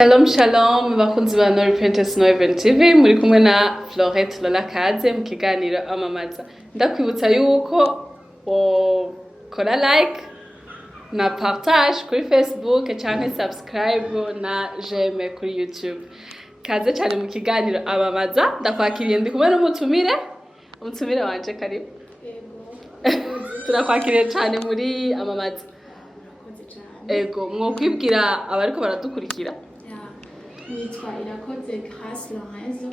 Shalom shalom bakunzi ba No Repentance No Event TV muri kumwe na Florette Lola Kaze mu kiganiro amamaza. Ndakwibutsa yuko kora like na partage kuri Facebook canke subscribe na j'aime kuri YouTube. Kaze cyane mu kiganiro amamaza, ndakwakiriye ndi kumwe n'umutumire wanje karibu. Turakwakiriye cyane muri amamaza. Ego mwokwibwira abariko baradukurikira. Nitwa Irakoze Grace Lorenzo.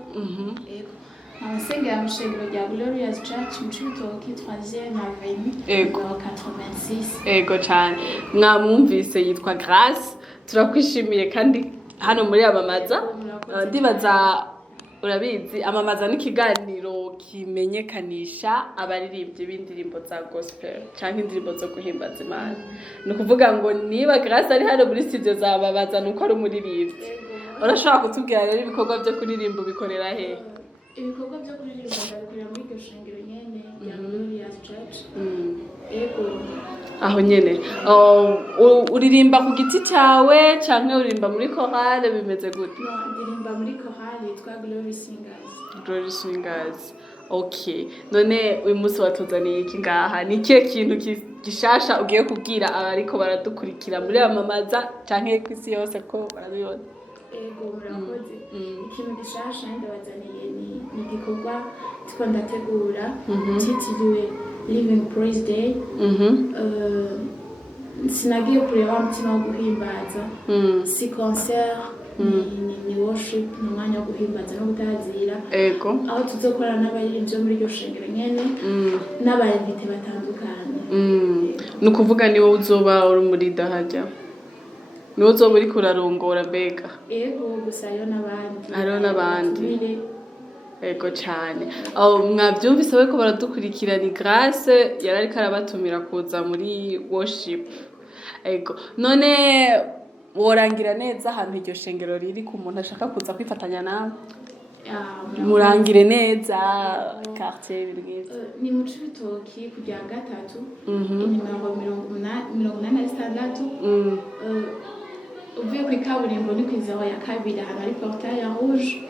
Ego. Abasengera mu shengero rya Glorious Church mu Cibitoke 3e Avenue. Ego. 86. Ego cyane. Mwamwumvise yitwa Grace. Turakwishimiye kandi hano muri amamaza. Ndibaza urabizi amamaza n'ikiganiro kimenyekanisha abaririmbyi b'indirimbo za gospel canke indirimbo zo guhimbaza Imana. Nukuvuga ngo niba Grace ari hano muri studio za amamaza nuko ari umuririmbyi. Urashobora kutubwira rero ibikorwa byo kuririmba bikorera he? Ibikorwa byo kuririmba ndabikorera muri iryo shengero nyene rya Glorious Church. Ego. Aho nyene. Uririmba ku giti cyawe canke uririmba muri chorale bimeze gute? Ndirimba muri chorale yitwa Glory Singers. Glory Singers. Okay. None uyu munsi watuzaniye iki ngaha? Ni ikihe kintu gishasha ugiye kubwira abariko baradukurikira muri amamaza canke kw'isi yose ko barabibona? Ego murakoze. Ikintu gishasha ndabazaniye ni igikorwa tiko ndategura cyitiriwe Living Praise Day. Sinagiye kureba umutima wo guhimbaza. Si concert ni worship ni umwanya wo guhimbaza no gutazira. Ego. Aho tuzokorana n'abaririmbyi muri iryo shengero nyene n'abaririmbyi batandukanye. Nukuvuga niwe uzoba uri muri dahajya. Niwe uzoba uri kurarongora mbega. Ego gusa hariho n'abandi. Ego cyane. Mwabyumvise we ko baradukurikira ni Grace yarariko arabatumira kuza muri worship. Ego. None worangira neza ahantu iryo shengero riri ku muntu ashaka kuza kwifatanya nawe? Murangire neza quartier birwiza. Ni mu Cibitoke kujya gatatu. Inimero 86. Uvuye ku ikaburimbo ni kwizaho ya kabiri ahantu ari portail ya rouge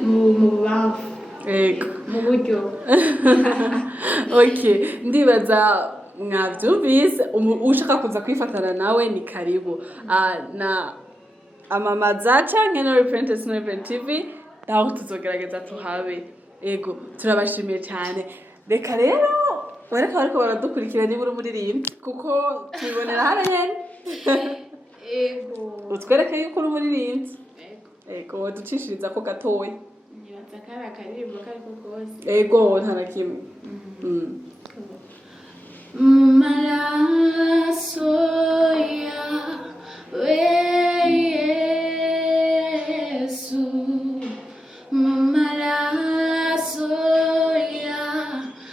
mu bubavu. Ego. Mu buryo. Okay, ndibaza mwavyumvise ushaka kuza kwifatana nawe ni karibu. Na amamaza canke No Repentance No Event TV naho tuzogerageza tuhabe. Ego, turabashimiye cyane. Reka rero bareka bariko baradukurikira niba uri umuririmbyi kuko tubibonera hano nyene. Ego. Utwereke yuko uri umuririmbyi. Ego, ducishiriza ko gatoya. Nibaza kara karirimbo kariko kose. Ego, ntarakimwe. Maraso yawe Yesu, maraso yawe,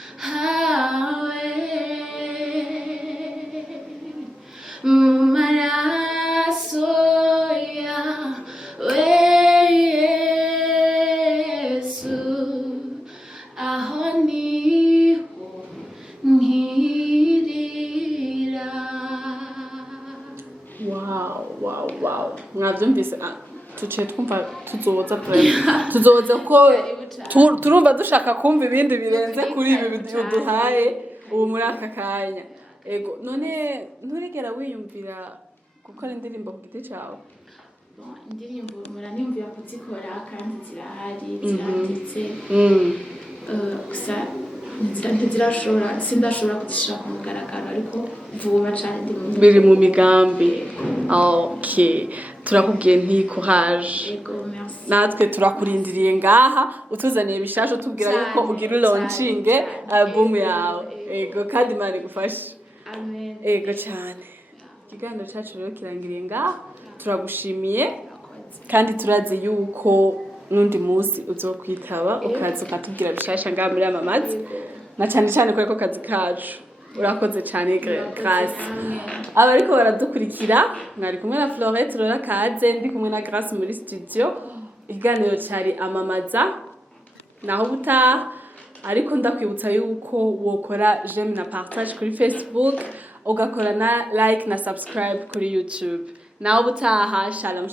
maraso yawe Yesu, aho niho nkirira. Wow. Mwavyumvise tuciye twumva tuzoza ko turumva dushaka kumva ibindi birenze kuri ibi duhaye ubu muri aka kanya. Ego, none nturigera wiyumvira gukora indirimbo ku giti cyawe? Indirimbo muraniyumvira kuzikora kandi zirahari ziranditse. Gusa sindashobora kuzishira ku mugaragaro ariko vuba cyane biri mu migambi. Okay, turakubwiye ntikohaje. Ego, merci. Natwe turakurindiriye ngaha utuzaniye bishasho tubwira yuko ugira launching album yawe. Ego, kandi Imana igufashe. Amen. Ego cyane. Ikiganiro cyacu rero kirangiriye ngaha. Turagushimiye kandi turazi yuko nundi munsi uzokwitaba ukaza ukatubwira bishasha ngaha muri amamaza. Na cyane ko kazi kacu. Urakoze cyane Grace. Abariko baradukurikira mwari kumwe na Florette Lola Kaze ndi kumwe na Grace muri studio. Ikiganiro cyari amamaza naho buta ariko ndakwibutsa yuko wokora j'aime na partage kuri Facebook ugakora na like na subscribe kuri YouTube. Naho butaha shalom.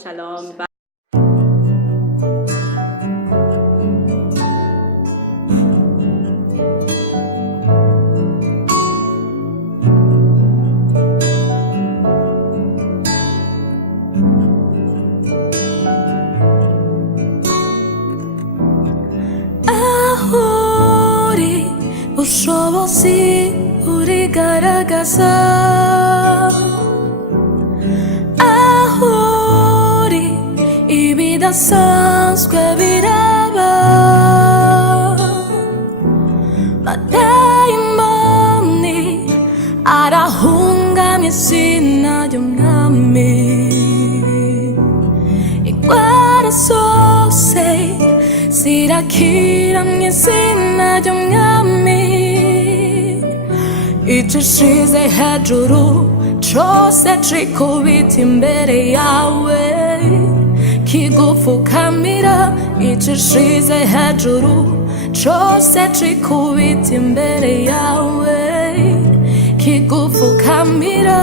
ubushobozi urigaragaza aho uri ibidasanzwe biraba madayimoni arahungamye izina ry'umwami indwara zose zirakira mu izina ry'umwami icishize hejuru cose cikubita imbere yawe kigupfukamira icishize hejuru cose cikubita imbere yawe kigupfukamira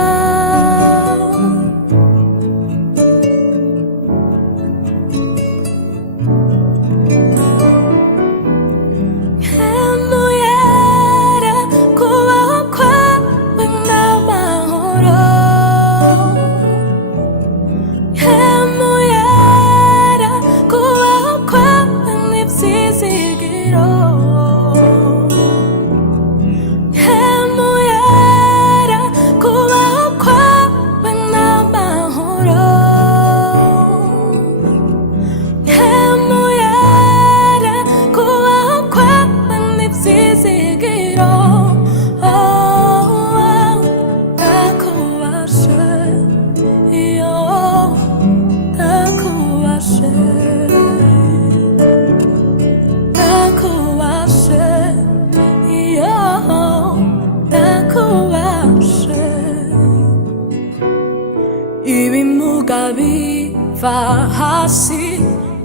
ibimuga biva hasi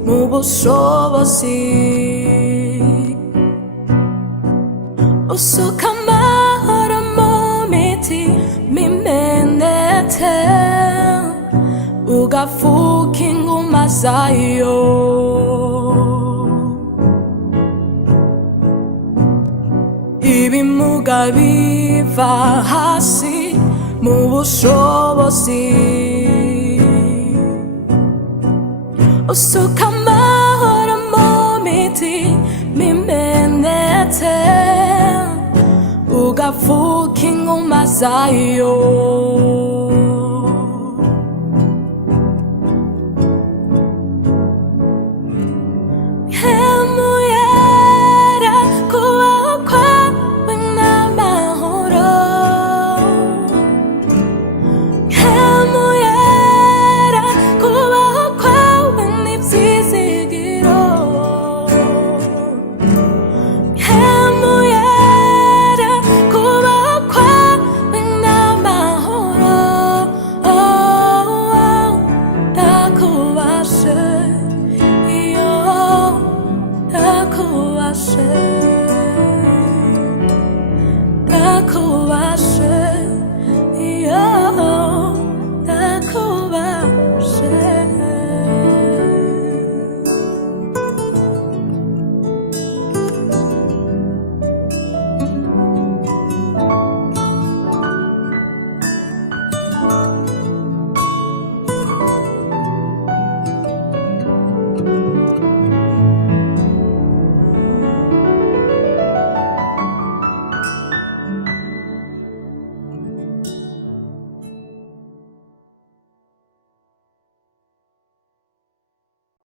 mu bushobozi usuka amahoro mu mitima imenetse ugafuka inguma zayo ibimuga biva hasi mu bushobozi usuka amahoro mu mitima imenetse ugafuka inguma zayo